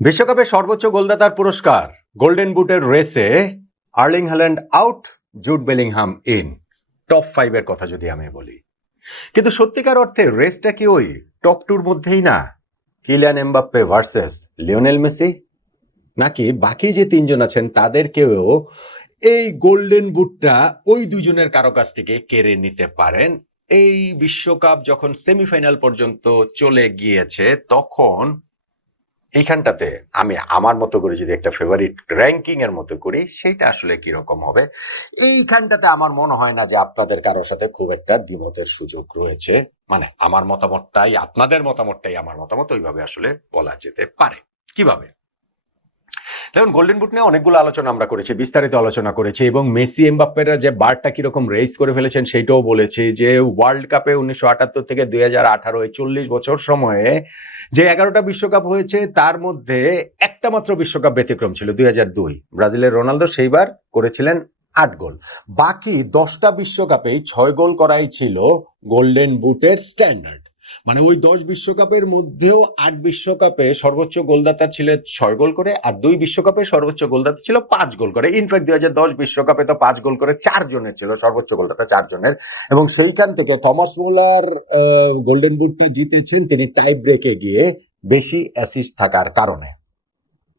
বিশ্বকাপে সর্বোচ্চ গোলদাতার পুরস্কার গোল্ডেন বুটের রেসে Erling Holland out, Jude Bellingham in. Top 5 এর কথা যদি আমি বলি, কিন্তু সত্যিকার অর্থে রেসটা কি ওই টপ 2 মধ্যেই না? Kylian Mbappe versus Lionel Messi, নাকি বাকি যে তিনজন আছেন তাদেরকেও এই গোল্ডেন বুটটা ওই দুজনের কারো কাছ থেকে কেড়ে নিতে পারেন? এই বিশ্বকাপ যখন সেমিফাইনাল পর্যন্ত চলে গিয়েছে তখন এইখানটাতে আমি আমার মতো করে যদি একটা ফেভারিট র্যাঙ্কিং এর মতো করি, সেটা আসলে কিরকম হবে এইখানটাতে আমার মনে হয় না যে আপনাদের কারোর সাথে খুব একটা দ্বিমতের সুযোগ রয়েছে। মানে আমার মতামতটাই আপনাদের মতামতটাই আমার মতামত, ওইভাবে আসলে বলা যেতে পারে। কিভাবে? দেখুন, গোল্ডেন বুট নিয়ে অনেকগুলো আলোচনা আমরা করেছি, বিস্তারিত আলোচনা করেছি, এবং মেসি এমবাপ্পেরা যে বারটা কিরকম রেস করে ফেলেছেন সেইটাও বলেছি। যে ওয়ার্ল্ড কাপে 1978 থেকে 2018 40 বছর সময়ে যে 11টা বিশ্বকাপ হয়েছে তার মধ্যে একটা মাত্র বিশ্বকাপ ব্যতিক্রম ছিল 2002। ব্রাজিলের রোনালদো সেইবার করেছিলেন 8 গোল। বাকি 10টা বিশ্বকাপেই 6 গোল করাই ছিল গোল্ডেন বুটের স্ট্যান্ডার্ড। মানে ওই 10 বিশ্বকাপের মধ্যেও 8 বিশ্বকাপে সর্বোচ্চ গোলদাতা ছিল 6 গোল করে, আর 2 বিশ্বকাপে সর্বোচ্চ গোলদাতা ছিল 5 গোল করে। ইনফ্যাক্ট 2010 বিশ্বকাপে তো 5 গোল করে 4 জনের ছিল সর্বোচ্চ গোলদাতা, 4 জনের। এবং সেইখান থেকে থমাস মুলার গোল্ডেন বুটটা জিতেছেন তিনি টাই ব্রেকে গিয়ে বেশি অ্যাসিস্ট থাকার কারণে।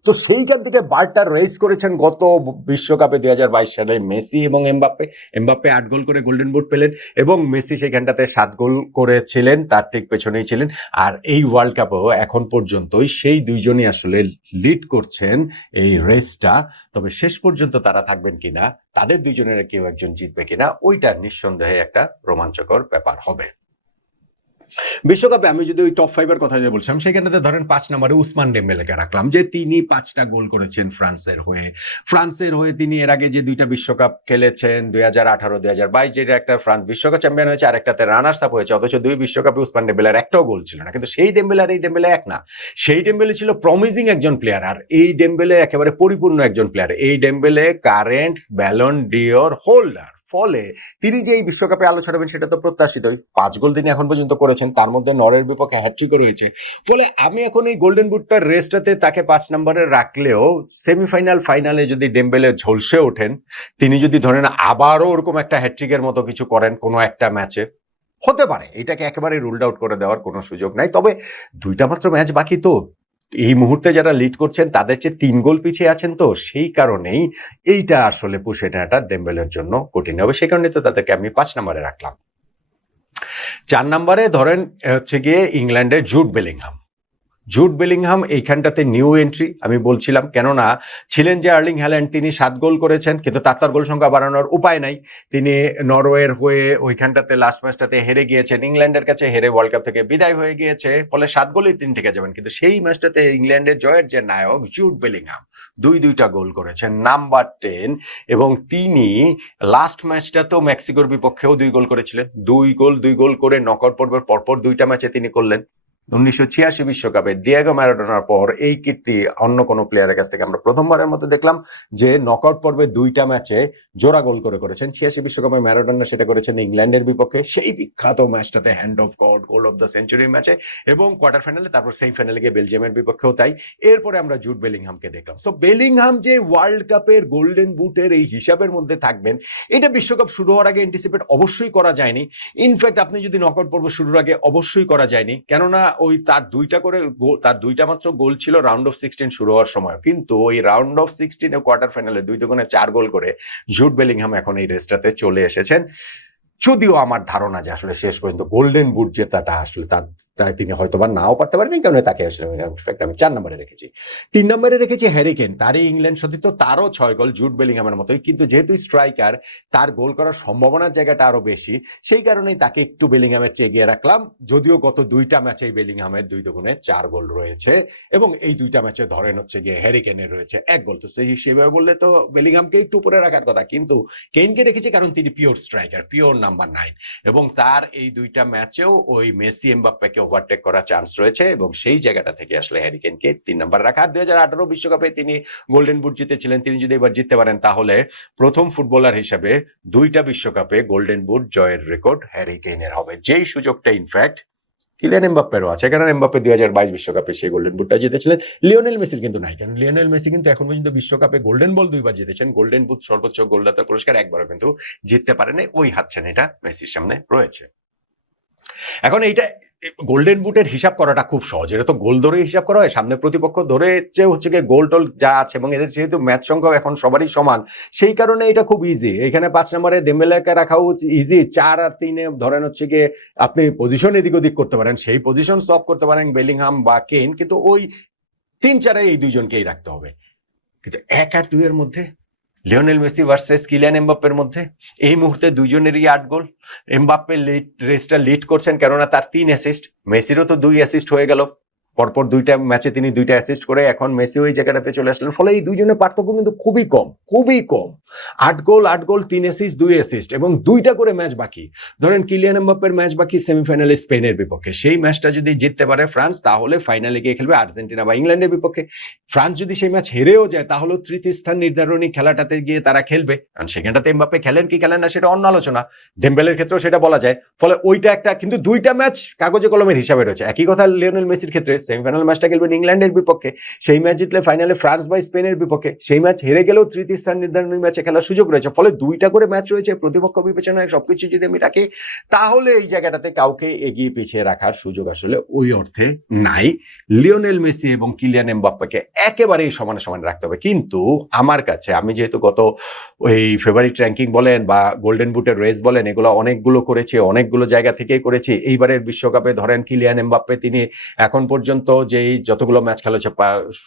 তো সেইখান থেকে বারটা রেস করেছেন গত বিশ্বকাপে 2022 সালে মেসি এবং এমবাপ্পে। এমবাপ্পে 8 গোল করে গোল্ডেন বুট পেলেন এবং মেসি সেখানটাতে 7 গোল করেছিলেন, তার ঠিক পেছনেই ছিলেন। আর এই ওয়ার্ল্ড কাপেও এখন পর্যন্তই সেই দুইজনই আসলে লিড করছেন এই রেসটা। তবে শেষ পর্যন্ত তারা থাকবেন কিনা, তাদের দুইজনের কেউ একজন জিতবে কিনা, ওইটা নিঃসন্দেহে একটা রোমাঞ্চকর ব্যাপার হবে। বিশ্বকাপে আমি যদি ওই টপ 5 এর কথা যে বলছিলাম, সেখানেতে ধরেন 5 নম্বরে উসমান ডেম্বেলেকে রাখলাম, যে তিনি 5টা গোল করেছেন ফ্রান্সের হয়ে তিনি এর আগে যে 2টা বিশ্বকাপ খেলেছেন 2018 2022, যেটা একটা ফ্রান্স বিশ্বকাপ চ্যাম্পিয়ন হয়েছে আর একটাতে রানার্স আপ হয়েছে, অথচ 2 বিশ্বকাপে উসমান ডেম্বেলের একটাও গোল ছিল না। কিন্তু সেই ডেম্বেলে আর এই ডেম্বেলে এক না। সেই ডেম্বেলে ছিল প্রমিজিং একজন প্লেয়ার, আর এই ডেম্বেলে একেবারে পরিপূর্ণ একজন প্লেয়ার। এই Dembélé current Ballon d'Or holder. ফলে তিনি যে এই বিশ্বকাপে আলো ছড়াবেন সেটা তো প্রত্যাশিতই। 5 গোল তিনি এখন পর্যন্ত করেছেন, তার মধ্যে নরের বিপক্ষে হ্যাটট্রিকও রয়েছে। ফলে আমি এখন এই গোল্ডেন বুটটার রেসটাতে তাকে 5 নম্বরে রাখলেও সেমিফাইনাল ফাইনালে যদি ডেম্বেলে ঝলসে ওঠেন, তিনি যদি ধরেন আবারও ওরকম একটা হ্যাটট্রিকের মতো কিছু করেন কোনো একটা ম্যাচে, হতে পারে। এটাকে একেবারে রুলড আউট করে দেওয়ার কোনো সুযোগ নাই। তবে 2টা মাত্র ম্যাচ বাকি, তো এই মুহূর্তে যারা লিড করছেন তাদের চেয়ে 3 গোল পিছিয়ে আছেন, তো সেই কারণেই এইটা আসলে পুষে নেওয়াটা ডেম্বেলের জন্য কঠিন হবে। সেই কারণে তো তাদেরকে আমি 5 নম্বরে রাখলাম। 4 নম্বরে ধরেন হচ্ছে গিয়ে ইংল্যান্ডের জুড বেলিংহাম এইখানটাতে নিউ এন্ট্রি আমি বলছিলাম, কেননা ছিলেন যে আর্লিং হ্যাল্যান্ড, তিনি 7 গোল করেছেন, কিন্তু তার গোল সংখ্যা বাড়ানোর উপায় নাই। তিনি নরওয়ের হয়ে ওইখানটাতে লাস্ট ম্যাচটাতে হেরে গিয়েছেন, ইংল্যান্ডের কাছে হেরে ওয়ার্ল্ড কাপ থেকে বিদায় হয়ে গিয়েছে। ফলে 7 গোলেই তিনি থেকে যাবেন, কিন্তু সেই ম্যাচটাতে ইংল্যান্ডের জয়ের যে নায়ক জুড বেলিংহাম 2টা গোল করেছেন, নাম্বার 10। এবং তিনি লাস্ট ম্যাচটাতেও মেক্সিকোর বিপক্ষেও 2 গোল করেছিলেন। 2 গোল করে নকআউট পর্বের পরপর 2টা ম্যাচে তিনি করলেন। 1986 বিশ্বকাপে ডিয়েগো ম্যারাডোনার পর এই কীর্তি অন্য কোনো প্লেয়ারের কাছ থেকে আমরা প্রথমবারের মতো দেখলাম, যে নকআউট পর্বে 2টা ম্যাচে জোড়া গোল করেছেন। 86 বিশ্বকাপে ম্যারাডোনা সেটা করেছেন ইংল্যান্ডের বিপক্ষে, সেই বিখ্যাত ম্যাচটাতে hand of god, goal of the century ম্যাচে, এবং কোয়ার্টার ফাইনালে, তারপর সেমিফাইনালে গিয়ে বেলজিয়ামের বিপক্ষেও তাই। এরপরে আমরা জুড বেলিংহামকে দেখলাম। সো বেলিংহাম যে ওয়ার্ল্ড কাপের গোল্ডেন বুটের এই হিসাবের মধ্যে থাকবেন, এটা বিশ্বকাপ শুরু হওয়ার আগে এন্টিসিপেট অবশ্যই করা যায়নি। ইনফ্যাক্ট আপনি যদি নকআউট পর্ব শুরুর আগে, অবশ্যই করা যায়নি, কেননা ওই তার 2টা মাত্র গোল ছিল রাউন্ড অফ 16 শুরু হওয়ার সময়। কিন্তু ওই রাউন্ড অফ 16 কোয়ার্টার ফাইনালে 2 দুগুণে 4 গোল করে জুড বেলিংহাম এখন এই রেসটাতে চলে এসেছেন। যদিও আমার ধারণা যে আসলে শেষ পর্যন্ত গোল্ডেন বুট জেতাটা আসলে তাই তিনি হয়তো বা নাও পারতে পারেন, কারণ তাকে আসলে আমি 4 নম্বরে রেখেছি। 3 নম্বরে রেখেছি হ্যারি কেন। তারই ইংল্যান্ড সতীর্থ, তারও 6 গোল জুড বেলিংহামের মতোই, কিন্তু যেহেতু স্ট্রাইকার তার গোল করার সম্ভাবনার জায়গাটা আরো বেশি, সেই কারণেই তাকে একটু বেলিংহামের চেয়ে এগিয়ে রাখলাম। যদিও গত 2টা ম্যাচেই বেলিংহামের 2 দুগুণে 4 গোল রয়েছে, এবং এই 2টা ম্যাচে ধরেন হচ্ছে গিয়ে হ্যারি কেনের রয়েছে 1 গোল। তো সেভাবে বললে তো বেলিংহামকে একটু উপরে রাখার কথা, কিন্তু কেইনকে রেখেছি কারণ তিনি পিওর স্ট্রাইকার, পিওর নাম্বার 9, এবং তার এই 2টা ম্যাচেও ওই মেসি এমবাপ্পেকে ওভারটেক করার চান্স রয়েছে, এবং সেই জায়গাটা থেকে আসলে হ্যারি কেনকে 3 নম্বর রাখা। 2018 বিশ্বকাপে তিনি গোল্ডেন বুট জিতেছিলেন, তিনি যদি এবার জিততে পারেন তাহলে প্রথম ফুটবলার হিসেবে 2টা বিশ্বকাপে গোল্ডেন বুট জয়ের রেকর্ড হ্যারি কেনের হবে, যেই সুযোগটা ইনফ্যাক্ট কিলিয়ান এমবাপ্পেরও আছে, কারণ এমবাপ্পে 2022 বিশ্বকাপে সেই গোল্ডেন বুটটা জিতেছিলেন। লিওনেল মেসির কিন্তু নাই, কারণ লিওনেল মেসি কিন্তু এখন পর্যন্ত বিশ্বকাপে গোল্ডেন বল 2বার জিতেছেন, গোল্ডেন বুট সর্বোচ্চ গোলদাতার পুরস্কার একবারও কিন্তু জিততে পারেনি। ওই হাতছানিটা মেসির সামনে রয়েছে। এখন এইটা গোল্ডেন বুটের হিসাব করাটা খুব সহজ, এটা তো গোল ধরে হিসাব করা হয়, সামনে প্রতিপক্ষ ধরে যে হচ্ছে গিয়ে গোল টোল যা আছে, এবং এদের যেহেতু ম্যাচ সংখ্যা এখন সবারই সমান, সেই কারণে এটা খুব ইজি। এখানে 5 নম্বরে ডেম্বেলেকে রাখাও ইজি, 4 আর 3-এ ধরেন হচ্ছে গিয়ে আপনি পজিশন এদিক ওদিক করতে পারেন, সেই পজিশন সলভ করতে পারেন বেলিংহাম বা কেইন, কিন্তু ওই 3-4-এ এই দুইজনকেই রাখতে হবে। কিন্তু 1 আর 2 এর মধ্যে লিওনেল মেসি ভার্সেস কিলিয়ান এমবাপ্পের মধ্যে এই মুহূর্তে দুইজনেরই 8 গোল। এমবাপ্পে রেসটা লিড করছেন, কেননা তার 3 অ্যাসিস্ট, মেসিরও তো 2 অ্যাসিস্ট হয়ে গেল, পরপর 2টা ম্যাচে তিনি 2টা অ্যাসিস্ট করে এখন মেসি ওই জায়গাটাতে চলে আসলেন। ফলে এই দুইজনের পার্থক্য কিন্তু খুবই কম, খুবই কম। 8 গোল 3 অ্যাসিস্ট 2 অ্যাসিস্ট, এবং 2টা করে ম্যাচ বাকি। ধরেন কিলিয়ান এমবাপ্পের ম্যাচ বাকি সেমিফাইনালে স্পেনের বিপক্ষে, সেই ম্যাচটা যদি জিততে পারে ফ্রান্স, তাহলে ফাইনালে গিয়ে খেলবে আর্জেন্টিনা বা ইংল্যান্ডের বিপক্ষে। ফ্রান্স যদি সেই ম্যাচ হেরেও যায়, তাহলে তৃতীয় স্থান নির্ধারণী খেলাটাতে গিয়ে তারা খেলবে, কারণ সেখানটাতে এমবাপ্পে খেলেন কি খেলেন না সেটা অন্য আলোচনা, ডেম্বেলের ক্ষেত্রেও সেটা বলা যায়। ফলে ওইটা একটা, কিন্তু 2টা ম্যাচ কাগজে কলমের হিসাবে রয়েছে। একই কথা লিওনেল মেসির ক্ষেত্রে, সেমিফাইনাল ম্যাচটা খেলবেন ইংল্যান্ডের বিপক্ষে, সেই ম্যাচ জিতলে ফাইনালে ফ্রান্স বা স্পেনের বিপক্ষে, সেই ম্যাচ হেরে গেলেও তৃতীয় স্থান নির্ধারণী ম্যাচে খেলার সুযোগ রয়েছে। ফলে 2টা করে ম্যাচ রয়েছে, প্রতিপক্ষ বিবেচনায় সবকিছু যদি আমি রাখি, তাহলে এই জায়গাটাতে কাউকে এগিয়ে পিছিয়ে রাখার সুযোগ আসলে ওই অর্থে নাই। লিওনেল মেসি এবং কিলিয়ান এমবাপ্পেকে একেবারেই সমানে সমান রাখতে হবে। কিন্তু আমার কাছে, আমি যেহেতু গত ওই ফেভারিট র্যাঙ্কিং বলেন বা গোল্ডেন বুটের রেস বলেন, এগুলো অনেকগুলো করেছি, অনেকগুলো জায়গা থেকেই করেছি। এইবারের বিশ্বকাপে ধরেন কিলিয়ান এমবাপ্পে, তিনি এখন পর্যন্ত যেই যতগুলো ম্যাচ খেলেছে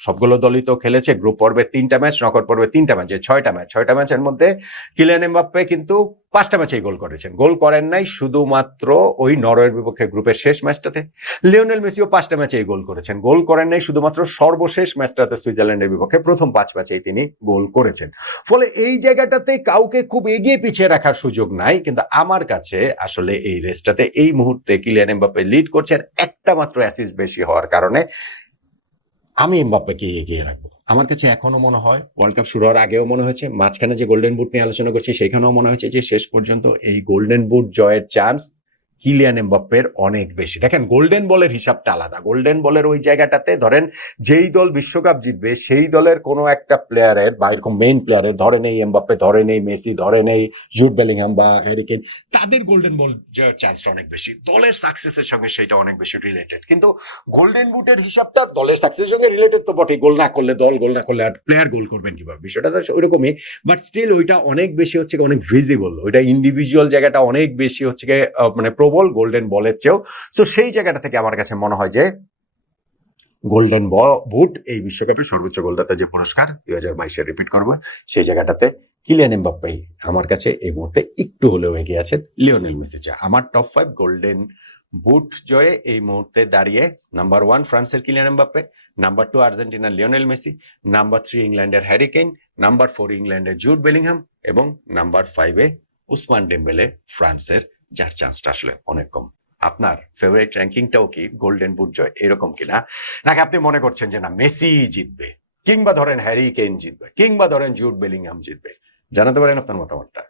সবগুলো দলই তো খেলেছে, গ্রুপ পর্বের 3টা ম্যাচ, নকআউট পর্বের 3টা ম্যাচ, 6টা ম্যাচের মধ্যে কিলিয়ান এমবাপ্পে কিন্তু 5টা ম্যাচেই গোল করেছেন। গোল করেন নাই শুধুমাত্র ওই নরওয়ের বিপক্ষে গ্রুপের শেষ ম্যাচটাতে। লিওনেল মেসিও 5টা ম্যাচেই গোল করেছেন। গোল করেন নাই শুধুমাত্র সর্বশেষ ম্যাচটাতে সুইজারল্যান্ডের বিপক্ষে, প্রথম 5 ম্যাচেই তিনি গোল করেছেন। ফলে এই জায়গাটাতে কাউকে খুব এগিয়ে পিছিয়ে রাখার সুযোগ নাই। কিন্তু আমার কাছে আসলে এই রেসটাতে এই মুহূর্তে কিলিয়ান এমবাপ্পে লিড করছেন, একটা মাত্র অ্যাসিস্ট বেশি হওয়ার কারণে আমি এমবাপ্পেকে এগিয়ে রাখবো। আমার কাছে এখনো মনে হয়, ওয়ার্ল্ড কাপ শুরু হওয়ার আগেও মনে হয়েছে, মাঝখানে যে গোল্ডেন বুট নিয়ে আলোচনা করছি সেখানেও মনে হয়েছে যে শেষ পর্যন্ত এই গোল্ডেন বুট জয়ের চান্স কিলিয়ান এমবাপ্পের অনেক বেশি। দেখেন, গোল্ডেন বলের হিসাবটা আলাদা। গোল্ডেন বলের ওই জায়গাটাতে ধরেন যেই দল বিশ্বকাপ জিতবে সেই দলের কোনো একটা প্লেয়ারের বা এরকম মেইন প্লেয়ারের, ধরে নেই এমবাপ্পে, ধরে নেই মেসি, ধরে নেই জুড বেলিংহাম বা হ্যারি কেইন, তাদের গোল্ডেন বল জয়ের চান্সটা অনেক বেশি, দলের সাকসেসের সঙ্গে সেটা অনেক বেশি রিলেটেড। কিন্তু গোল্ডেন বুটের হিসাবটা দলের সাকসেসের সঙ্গে রিলেটেড তো বটেই, গোল না করলে দল, গোল না করলে আর প্লেয়ার গোল করবেন কিভাবে, বিষয়টা তো ওইরকমই। বাট স্টিল ওইটা অনেক বেশি হচ্ছে অনেক ভিজিবল, ওইটা ইন্ডিভিজুয়াল জায়গাটা অনেক বেশি হচ্ছে মানে প্রবল গোল্ডেন বলের চেয়েও। সো সেই জায়গাটা থেকে আমার কাছে মনে হয় যে গোল্ডেন বুট এই বিশ্বকাপে সর্বোচ্চ গোলদাতা যে পুরস্কার 2022-এ রিপিট করবে, সেই জায়গাটাতে কিলিয়ান এমবাপ্পেই আমার কাছে এই মুহূর্তে একটু হলেও এগিয়ে আছেন লিওনেল মেসি। আমার টপ 5 গোল্ডেন বুট জয়ে এই মুহূর্তে দাঁড়িয়ে নাম্বার 1 ফ্রান্সের কিলিয়ান এমবাপ্পে, নাম্বার 2 আর্জেন্টিনার লিওনেল মেসি, নাম্বার 3 ইংল্যান্ডের হ্যারি কেইন, নাম্বার 4 ইংল্যান্ডের জুড বেলিংহাম, এবং নাম্বার 5-এ উসমান ডেম্বেলে ফ্রান্সের, যার চান্সটা আসলে অনেক কম। আপনার ফেভারিট র্যাঙ্কিংটাও কি গোল্ডেন বুট জয় এরকম কিনা, নাকি আপনি মনে করছেন যে না মেসি জিতবে, কিংবা ধরেন হ্যারি কেইন জিতবে, কিংবা ধরেন জুড বেলিংহাম জিতবে? জানাতে পারেন আপনার মতামতটা।